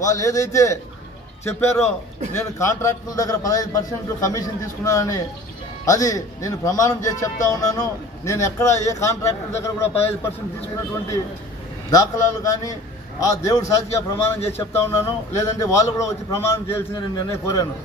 వాళ్ళు ఏదైతే చెప్పారో నేను కాంట్రాక్టుల దగ్గర 15% కమిషన్ తీసుకున్నానని అది నేను ప్రమాణం చేసి చెప్తా ఉన్నాను. నేను ఎక్కడ ఏ కాంట్రాక్టర్ దగ్గర కూడా 15% తీసుకున్నటువంటి దాఖలాలు కానీ ఆ దేవుడు సాక్షిగా ప్రమాణం చేసి చెప్తా ఉన్నాను. లేదంటే వాళ్ళు కూడా వచ్చి ప్రమాణం చేయాల్సిందని నేను నిర్ణయం కోరాను.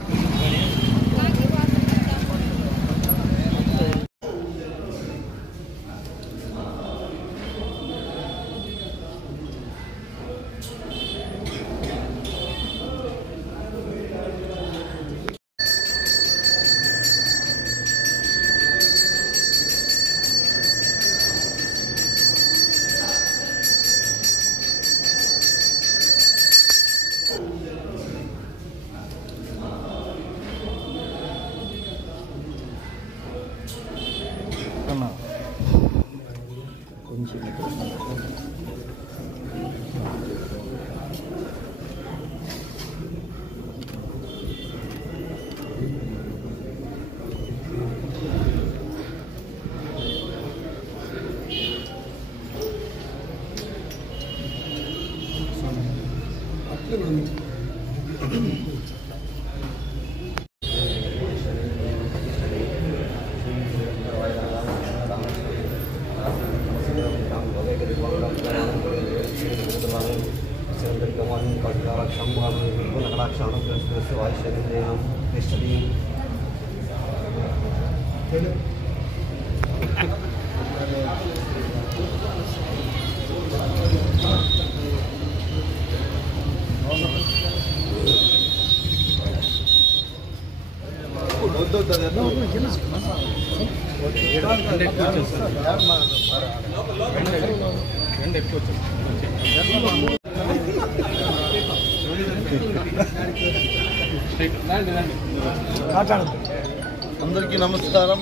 అందరికీ నమస్కారం.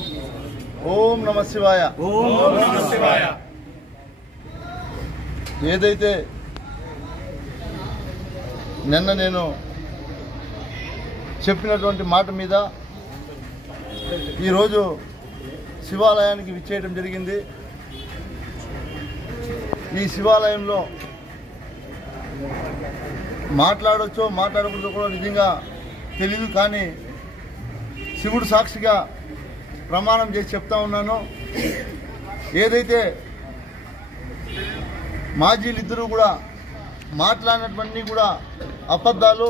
ఓం నమః శివాయ. ఓం నమః శివాయ. ఏదైతే నిన్న నేను చెప్పినటువంటి మాట మీద ఈరోజు శివాలయానికి విచ్చేయడం జరిగింది. ఈ శివాలయంలో మాట్లాడొచ్చో మాట్లాడకూడదో కూడా నిజంగా తెలీదు, కానీ శివుడు సాక్షిగా ప్రమాణం చేసి చెప్తా ఉన్నాను. ఏదైతే మాజీలిద్దరూ కూడా మాట్లాడినటువంటి కూడా అబద్ధాలు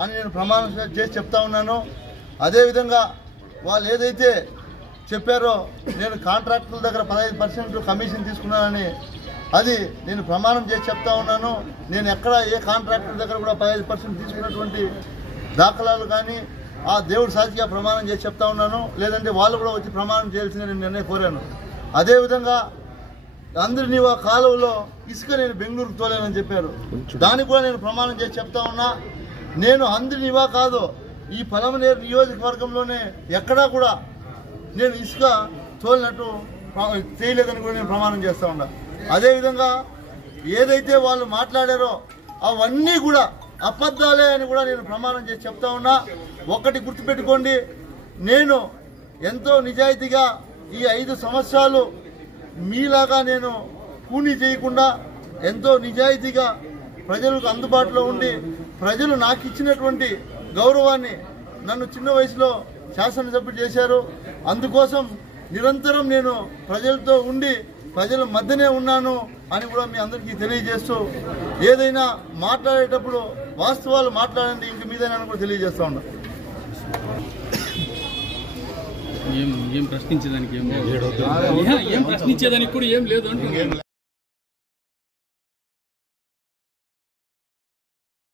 అని నేను ప్రమాణం చేసి చెప్తా ఉన్నాను. అదేవిధంగా వాళ్ళు ఏదైతే చెప్పారో నేను కాంట్రాక్టుల దగ్గర 15% కమిషన్ తీసుకున్నానని అది నేను ప్రమాణం చేసి చెప్తా ఉన్నాను. నేను ఎక్కడ ఏ కాంట్రాక్టర్ దగ్గర కూడా 15% తీసుకున్నటువంటి దాఖలాలు కానీ ఆ దేవుడు సాక్షిగా ప్రమాణం చేసి చెప్తా ఉన్నాను. లేదంటే వాళ్ళు కూడా వచ్చి ప్రమాణం చేయాల్సిందని నేను నిర్ణయం కోరాను. అదేవిధంగా అందరినీ ఆ కాలువలో ఇసుక నేను బెంగళూరుకు తోలేనని చెప్పారు. దానికి కూడా నేను ప్రమాణం చేసి చెప్తా ఉన్నా. నేను అందరినివా కాదు, ఈ పలమనేరు నియోజకవర్గంలోనే ఎక్కడా కూడా నేను ఇసుక తోలినట్టు చేయలేదని కూడా నేను ప్రమాణం చేస్తా ఉన్నా. అదేవిధంగా ఏదైతే వాళ్ళు మాట్లాడారో అవన్నీ కూడా అబద్ధాలే అని కూడా నేను ప్రమాణం చేసి చెప్తా ఉన్నా. ఒక్కటి గుర్తుపెట్టుకోండి, నేను ఎంతో నిజాయితీగా ఈ 5 సంవత్సరాలు మీలాగా నేను కూనీ చేయకుండా ఎంతో నిజాయితీగా ప్రజలకు అందుబాటులో ఉండి ప్రజలు నాకు ఇచ్చినటువంటి గౌరవాన్ని నన్ను చిన్న వయసులో శాసనసభ్యుడు చేశారు. అందుకోసం నిరంతరం నేను ప్రజలతో ఉండి ప్రజల మధ్యనే ఉన్నాను అని కూడా మీ అందరికీ తెలియజేస్తూ ఏదైనా మాట్లాడేటప్పుడు వాస్తవాలు మాట్లాడండి, ఇంక మీదైనా కూడా తెలియజేస్తూ ఉన్నా. ఏం ప్రశ్నించేదానికి ఏం లేదు, ఏం ప్రశ్నించేదానికి కూడా ఏం లేదు.